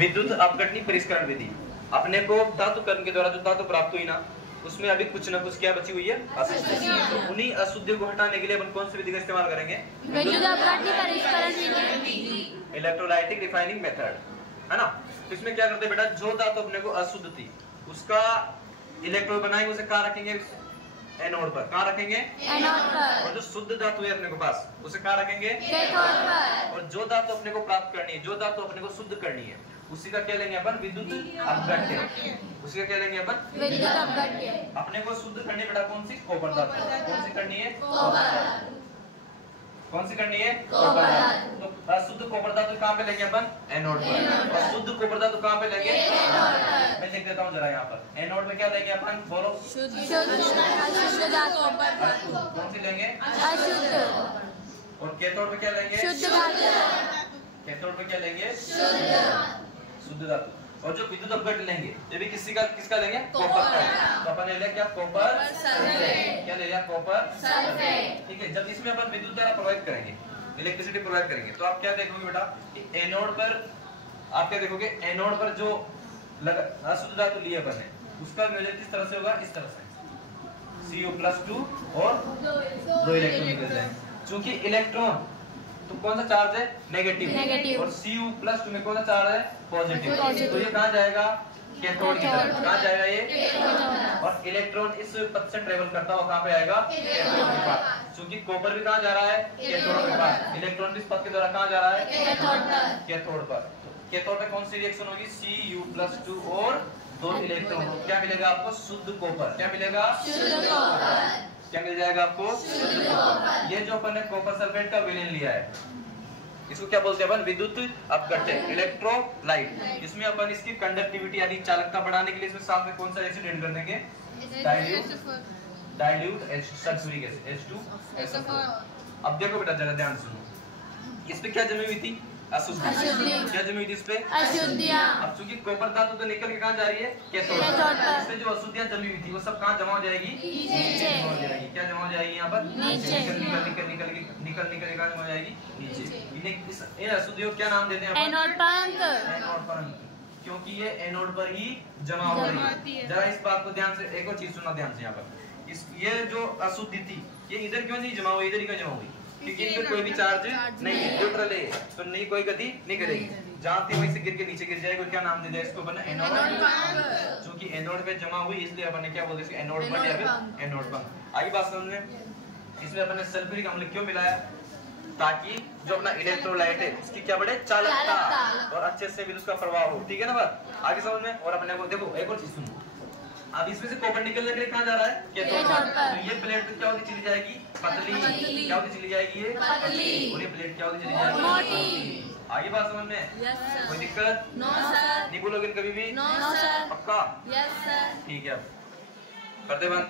विद्युत अपघटनी परिष्करण विधि। अपने को धातुकरण के द्वारा जो धातु प्राप्त हुई ना, उसमें अभी कुछ न कुछ क्या बची हुई है, अशुद्धियां। तो उन्हीं अशुद्धियों को हटाने के लिए अपन कौन सी विधि का इस्तेमाल करेंगे, विद्युत अपघटनी परिष्करण विधि, इलेक्ट्रोलाइटिक रिफाइनिंग मेथड, है ना। तो इसमें क्या करते हैं बेटा, जो धातु अपने को अशुद्ध थी उसका इलेक्ट्रोड बनाएंगे, उसे कहाँ रखेंगे, एनोड पर। कहाँ रखेंगे, एनोड पर। और जो शुद्ध धातु है अपने को पास, उसे कहाँ रखेंगे, कैथोड पर। और जो धातु अपने को प्राप्त करनी है, जो धातु अपने को शुद्ध करनी है, उसी का क्या लेंगे अपन, विद्युत अपघट्य। उसी का क्या लेंगे अपन, विद्युत अपघट्य। अपने को शुद्ध करनी बेटा कौन सी, कॉपर धातु। कौन सी करनी है, कॉपर। कौन सी करनी है, कॉपर धातु। तो अशुद्ध कॉपर धातु कहाँ पे लेंगे अपन, एनोड पर। और शुद्ध कॉपर धातु कहाँ पे लेंगे, मैं लिख देता हूँ जरा यहाँ पर। एनोड पे क्या लेंगे अपन, बोलो, अशुद्ध धातु। कौन सी लेंगे, अशुद्ध। और कैथोड पे क्या लेंगे, शुद्ध धातु। कैथोड पे क्या लेंगे, शुद्ध धातु। और जो विद्युत अपघट्य लेंगे, ये भी किसका लेंगे, कॉपर का। तो अपन ले लिया क्या, कॉपर सल्फेट। क्या ले लिया, कॉपर सल्फेट। ठीक है। जब इसमें अपन विद्युत धारा प्रोवाइड करेंगे, इलेक्ट्रिसिटी प्रोवाइड करेंगे, तो आप क्या देखोगे बेटा कि एनोड पर आप क्या देखोगे, एनोड पर जो अशुद्ध धातु लिए अपन ने, उसका मूल्य किस तरह से होगा, इस तरह से Cu+2 और 2 इलेक्ट्रॉन निकल जाएंगे। क्योंकि इलेक्ट्रॉन तो कौन सा चार्ज है, नेगेटिव, और Cu+2 में कौन सा चार्ज है, पॉजिटिव। तो ये कहाँ जाएगा, कैथोड की तरफ। कहाँ जाएगा ये, और इलेक्ट्रॉन इस पथ से ट्रेवल करता हुआ कहाँ पे आएगा, कैथोड के पास। क्योंकि कॉपर भी कहाँ जा रहा है, कैथोड के पास। इलेक्ट्रॉन इस पथ के द्वारा कहाँ जा रहा है, कैथोड पर। कैथोड पे कौन सी रिएक्शन होगी, Cu+2 और 2 इलेक्ट्रॉन। क्या मिलेगा आपको, शुद्ध कॉपर। क्या मिलेगा, शुद्ध कॉपर। क्या मिल जाएगा आपको, शुद्ध कॉपर। ये जो अपन ने कॉपर सल्फेट का विलेन लिया है, इसको क्या बोलते हैं अपन, विद्युत अपघट्य, इलेक्ट्रोलाइट। इसमें अपन इसकी कंडक्टिविटी यानी चालकता बढ़ाने के लिए इसमें साथ में कौन सा एसिड ऐड कर देंगे, डाइल्यूट सल्फ्यूरिक एसिड, H2SO4। अब देखो बेटा जरा ध्यान सुनो, इस पे क्या जमी हुई थी, अशुद्धि। क्या जमी हुई थी इस पे, अशुद्धियां। अब चूंकि कॉपर धातु तो निकल के कहाँ जा रही है, कैथोड पर। इसमें जो अशुद्धियां जमी हुई थी वो सब कहाँ जमा हो जाएगी, नीचे। जमा हो जाएगी। क्या जमा हो जाएगी यहाँ पर, नीचे। निकल कहाँ जमा हो जाएगी, नीचे। इन अशुद्धियों क्या नाम देते हैं, एनोड पंख। एनोड पंख। क्योंकि ये एनोड पर ही जमा हो रही है। जरा इस बात को ध्यान से, एक और चीज सुनना ध्यान से यहाँ पर। ये जो अशुद्धि थी, ये इधर क्यों नहीं जमा हुई, इधर ही क्यों जमा हुई, क्योंकि इन पे कोई भी चार्ज नहीं है, न्यूट्रल है, तो नहीं कोई गति नहीं करेगी। जहाँ थी वहीं से गिर के नीचे गिर जाएगी। और क्या नाम दे दिया इसको अपन, एनोड पंख। क्योंकि एनोड पे जमा हुई इसलिए अपन ने क्या बोलते हैं, एनोड पंख या फिर एनोड पंख। आई बात समझ में। इसमें अपन ने सल्फ्यूरिक अम्ल क्यों मिलाया, ताकि जो अपना इलेक्ट्रोलाइट है उसकी क्या बढ़े, चालकता, और अच्छे से विद्युत का प्रवाह हो। ठीक है ना बात, आगे समझ में। और अपने को देखो एक और चीज सुनो, अब इसमें से कॉपर निकलने के लिए कहाँ जा रहा है, कैथोड पर। तो ये प्लेट पे क्या होती चली जाएगी, पतली। क्या होती चली जाएगी, ये पतली। और ये प्लेट क्या होती चली जाएगी, मोटी। आगे बात समझ में, कोई दिक्कत, नो सर। नहीं बोलोगे कभी भी, नो सर। पक्का, यस सर। ठीक है। अब कर दे बंद।